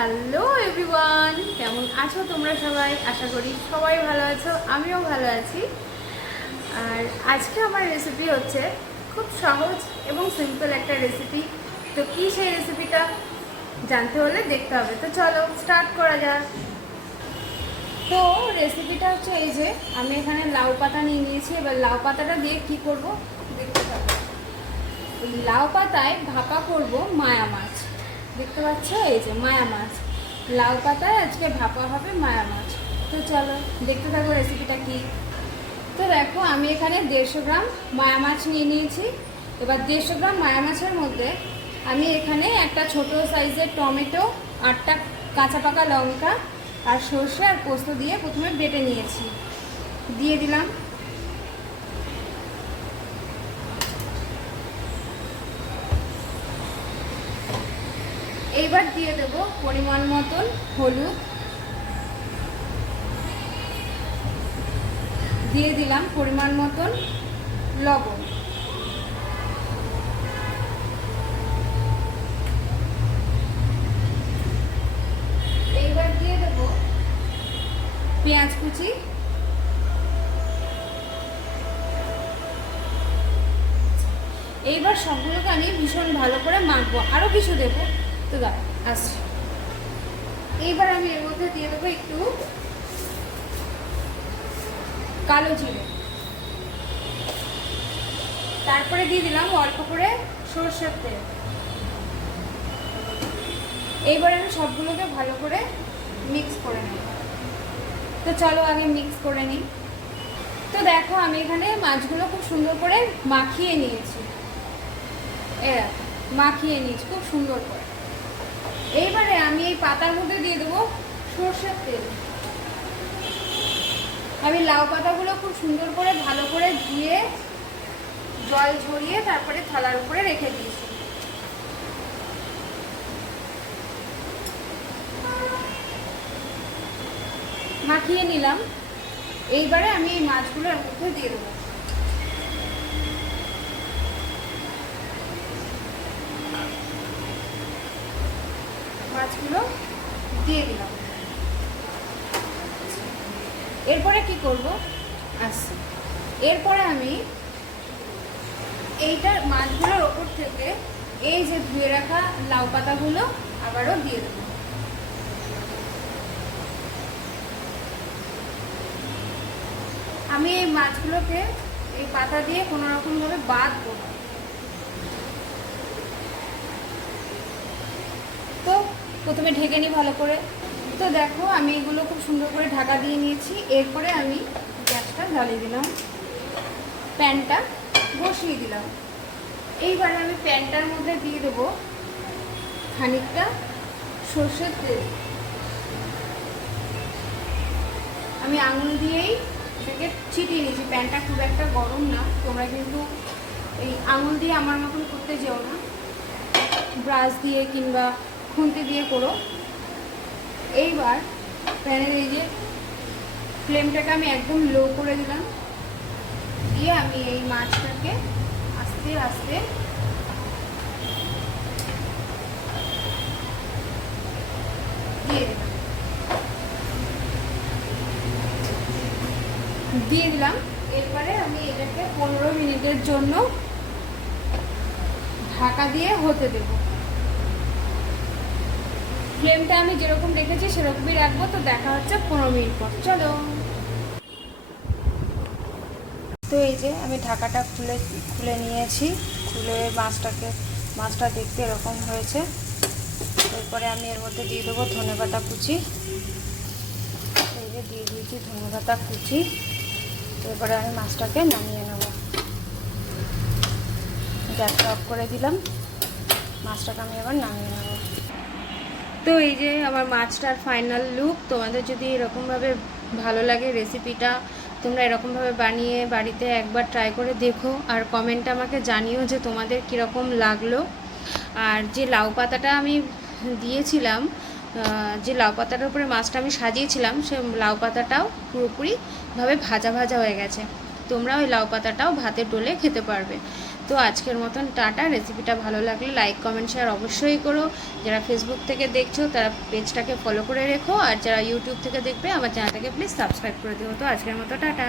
Hello everyone, কেমন আছো তোমরা সবাই? আশা করি সবাই ভালো আছো, আমিও ভালো আছি। আর আজকে আমার রেসিপি হচ্ছে খুব সহজ এবং সিম্পল একটা রেসিপি। তো কি সেই রেসিপিটা জানতে হলে দেখতে হবে। তো চলো স্টার্ট করা যাক। তো রেসিপিটা হচ্ছে এই যে আমি এখানে লাউ পাতা নিয়ে নিয়েছি। এবার লাউ পাতাটা দিয়ে কি করব দেখতে পাবো। এই লাউ পাতায় ভাপা করব মায়া মাছ। দেখতে পাচ্ছ এই যে মায়া মাছ, লাউ পাতায় আজকে ভাপা হবে মায়া মাছ। তো চলো দেখতে থাকো রেসিপিটা কি। তো দেখো আমি এখানে 150 গ্রাম মায়া মাছ নিয়ে নিয়েছি। এবার 150 গ্রাম মায়া মাছের মধ্যে আমি এখানে একটা ছোট সাইজের টমেটো, 8টা কাঁচা পাকা লঙ্কা আর সর্ষে আর পোস্ত দিয়ে প্রথমে বেটে নিয়েছি, দিয়ে দিলাম। এইবার দিয়ে দেব পরিমাণ মতন হলুদ, দিয়ে দিলাম পরিমাণ মতন লবণ, এইবার দিয়ে দেব পেঁয়াজ কুচি, এইবার সবগুলোকে আমি ভীষণ ভালো করে মাখবো। আরও কিছু দেবো, তো দাঁড়া আসছি। এইবার আমি এর মধ্যে দিয়ে দেবো একটু কালো জিরে, তারপরে দিয়ে দিলাম অল্প করে সরষের তেল। এইবার আমি সবগুলোকে ভালো করে মিক্স করে নেব। তো চলো আগে মিক্স করে নিই। তো দেখো আমি এখানে মাছগুলো খুব সুন্দর করে মাখিয়ে নিয়েছি, মাখিয়ে নিয়েছি খুব সুন্দর করে। এইবারে আমি এই পাতার মধ্যে দিয়ে দেবো সর্ষের তেল। আমি লাউ পাতাগুলো খুব সুন্দর করে ভালো করে ধুয়ে জল ঝরিয়ে তারপরে থালার উপরে রেখে দিয়েছি। মাখিয়ে নিলাম। এইবারে আমি এই মাছগুলোর মধ্যে দিয়ে দেবো। মাছগুলো দিয়ে দিলাম। এরপরে কি করব আসছি। এরপরে আমি এইটার মাছগুলোর ওপর থেকে এই যে ধুয়ে রাখা লাউ পাতাগুলো আবারও দিয়ে দেবো। আমি এই মাছগুলোকে এই পাতা দিয়ে কোনো রকম ভাবে বাঁধবো না। তো প্রথমে ঢেকে নিই ভালো করে। তো দেখো আমি এগুলো খুব সুন্দর করে ঢাকা দিয়ে নিয়েছি। এরপরে আমি গ্যাসটা জ্বালিয়ে দিলাম, প্যানটা বসিয়ে দিলাম। এইবারে আমি প্যানটার মধ্যে দিয়ে দেবো খানিকটা সর্ষের তেল। আমি আঙুল দিয়েই এটাকে ছিটিয়ে নিয়েছি। প্যানটা খুব একটা গরম না, তোমরা কিন্তু এই আঙুল দিয়ে আমার মতন করতে যেও না, ব্রাশ দিয়ে কিংবা খুন্তি দিয়ে করো। এইবার প্যানের এই যে ফ্লেমটাকে আমি একদম লো করে দিলাম, দিয়ে আমি এই মাছটাকে আস্তে আস্তে দিয়ে দিলাম। এরপরে আমি এটাকে 15 মিনিটের জন্য ঢাকা দিয়ে হতে দেব। ফ্লেমটা আমি যেরকম রেখেছি সেরকমই রাখবো। তো দেখা হচ্ছে 15 মিনিট পর, চলো। তো এই যে আমি ঢাকাটা খুলে নিয়েছি। খুলে মাছটা দেখতে এরকম হয়েছে। এরপরে আমি এর মধ্যে দিয়ে দেবো ধনেপাতা কুচি। এই যে দিয়ে দিয়েছি ধনেপাতা কুচি। এরপরে আমি মাছটাকে নামিয়ে নেব। গ্যাসটা অফ করে দিলাম। মাছটাকে আমি এবার নামিয়ে নেব। তো এই যে আমার মাছটার ফাইনাল লুক। তোমাদের যদি এরকমভাবে ভালো লাগে রেসিপিটা, তোমরা এরকমভাবে বানিয়ে বাড়িতে একবার ট্রাই করে দেখো আর কমেন্টে আমাকে জানিও যে তোমাদের কীরকম লাগলো। আর যে লাউ পাতাটা আমি দিয়েছিলাম, যে লাউ পাতাটার উপরে মাছটা আমি সাজিয়েছিলাম, সে লাউ পাতাটাও পুরোপুরিভাবে ভাজা ভাজা হয়ে গেছে। তোমরা ওই লাউ পাতাটাও ভাতে ডলে খেতে পারবে। তো আজকের মতন টাটা। রেসিপিটা ভালো লাগলে লাইক কমেন্ট শেয়ার অবশ্যই করো। যারা ফেসবুক থেকে দেখছো তারা পেজটাকে ফলো করে রেখো, আর যারা ইউটিউব থেকে দেখবে আমার চ্যানেলটাকে প্লিজ সাবস্ক্রাইব করে দিও। তো আজকের মতো টাটা।